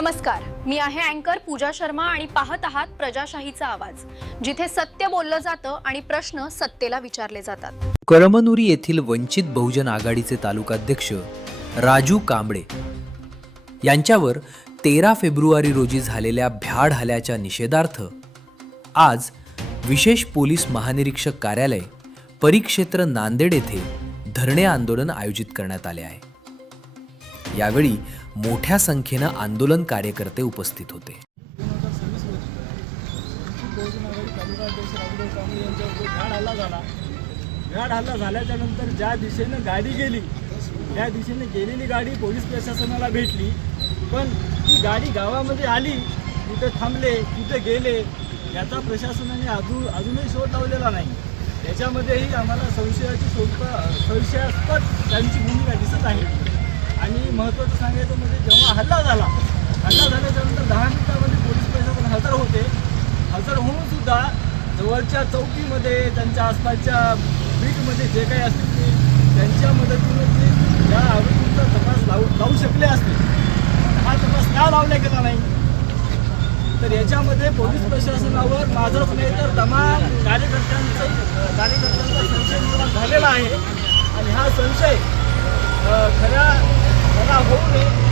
नमस्कार, मी आहे अँकर पूजा शर्मा आणि पाहत आहात प्रजाशाहीचा आवाज, जिथे सत्य बोललं जातं आणि प्रश्न सत्तेला विचारले जातात। करमनुरी येथील वंचित बहुजन आघाडीचे तालुकाध्यक्ष राजू कांबळे यांच्यावर 13 फेब्रुवारी रोजी झालेल्या भ्याड हल्ल्याच्या निषेधार्थ आज विशेष पोलीस महानिरीक्षक कार्यालय परिक्षेत्र नांदेड येथे धरणे आंदोलन आयोजित करण्यात आले आहे। यावेळी मोठ्या संख्येने आंदोलन कार्यकर्ते उपस्थित होते। भ्याड हल्ला झाल्याच्या नंतर ज्या दिशेने गाडी गेली त्या दिशेने गेलेली गाडी पोलीस प्रशासनाला भेटली, पण ती गाडी गावामध्ये आली, कुठे थांबले, कुठे गेले याचा प्रशासनाने अजूनही शोध लावलेला नाही। त्याच्यामध्येही आम्हाला संशयास्पद त्यांची भूमिका दिसत आहे। आणि महत्त्वाचं सांगायचं म्हणजे जेव्हा हल्ला झाल्याच्या नंतर 10 मिनिटांमध्ये पोलीस प्रशासन हजर होऊन सुद्धा जवळच्या चौकीमध्ये त्यांच्या आसपासच्या बीटमध्ये जे काही असतील ते त्यांच्या मदतीने ते या आरोपींचा तपास लावू शकले असते, हा तपास का लावला गेला नाही? तर याच्यामध्ये पोलीस प्रशासनावर माझंच नाही तर तमाम कार्यकर्त्यांचा संशय निर्माण झालेला आहे। आणि हा संशय खरा होऊ नये